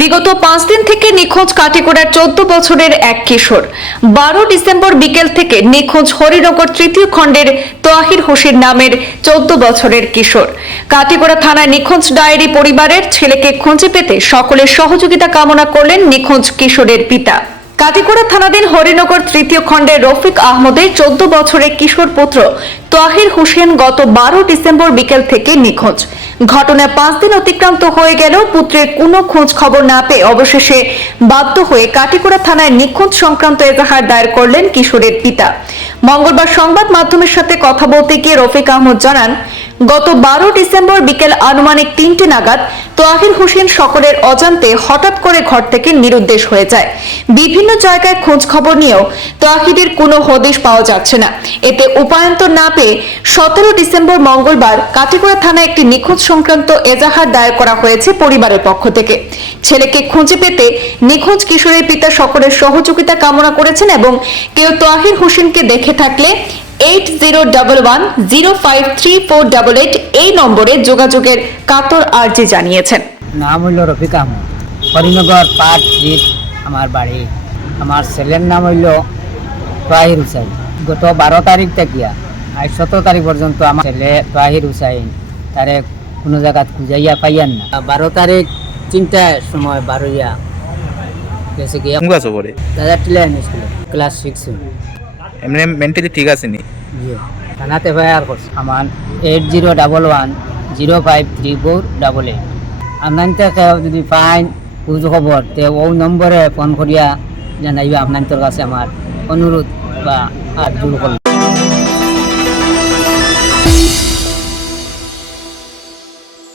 বিগত 5 দিন থেকে নিখোঁজ কাটিগড়ার 14 বছরের এক কিশোর। 12 ডিসেম্বর বিকেল থেকে নিখোঁজ হরিনগর তৃতীয় খণ্ডের তোয়াহির হোসেন নামের 14 বছরের কিশোর। কাটিগড়া থানায় নিখোঁজ ডায়েরি পরিবারের ছেলেকে খুঁজে পেতে সকলের সহযোগিতা কামনা করলেন নিখোঁজ কিশোরের পিতা। কাটিগড়া থানাধীন হরিনগর তৃতীয় খণ্ডের রফিক আহমদের 14 বছরের কিশোর পুত্র তোয়াহির হোসেন গত 12 ডিসেম্বর বিকেল থেকে নিখোঁজ। ঘটনায় 5 দিন অতিক্রান্ত হয়ে গেলেও পুত্রের কোনো খোঁজ খবর না পেয়ে অবশেষে বাধ্য হয়ে কাটিগড়া থানায় নিখোঁজ সংক্রান্ত এজাহার দায়ের করলেন কিশোরের পিতা। মঙ্গলবার সংবাদ মাধ্যমের সাথে কথা বলতে গিয়ে রফিক আহমদ জানান, গত 12 ডিসেম্বর বিকেল আনুমানিক 3টে নাগাদ তোয়াহির হোসেন সকলের অজান্তে হঠাৎ করে ঘর থেকে নিরুদ্দেশ হয়ে যায়। বিভিন্ন জায়গায় খোঁজ খবর নিয়েও তোয়াহিরের কোনো হদিশ পাওয়া যাচ্ছে না। এতে উপায়ন্তর না পেয়ে 17 ডিসেম্বর মঙ্গলবার কাটিগড়া থানায় একটি নিখোঁজ সংক্রান্ত এজাহার দায়ের করা হয়েছে পরিবারের পক্ষ থেকে। ছেলেকে খুঁজে পেতে নিখোঁজ কিশোরের পিতা সকলের সহযোগিতা কামনা করেছেন এবং কেউ তোয়াহির হোসেনকে দেখে থাকলে 8011053488 এই নম্বরে যোগাযোগের কাতর আর্জি জানিয়েছেন। নাম হইল রফিক আহমদ, হরিনগর পার্ট 3 আমার বাড়ি। আমার ছেলের নাম হইল তোয়াহির হুসাইন। গত 12 তারিখ থেকে আজ 17 তারিখ পর্যন্ত আমার ছেলে তোয়াহির হুসাইন তারে কোনো জায়গা খুঁজাইয়া পাইয়ান না। 12 তারিখ 3টার সময় বারোইয়া গেছে গিয়া দাদা টিলেন স্কুলে ক্লাস 6 এমনি মেন্টালি ঠিক আছে নি? থানাতে ফায়ার করছে আমার 8011053488। আপনার থেকে যদি পাইন খোঁজ খবর তে ও নম্বরে ফোন করিয়া জানাইবা। আপনার কাছে আমার অনুরোধ বা আর জোর করলাম।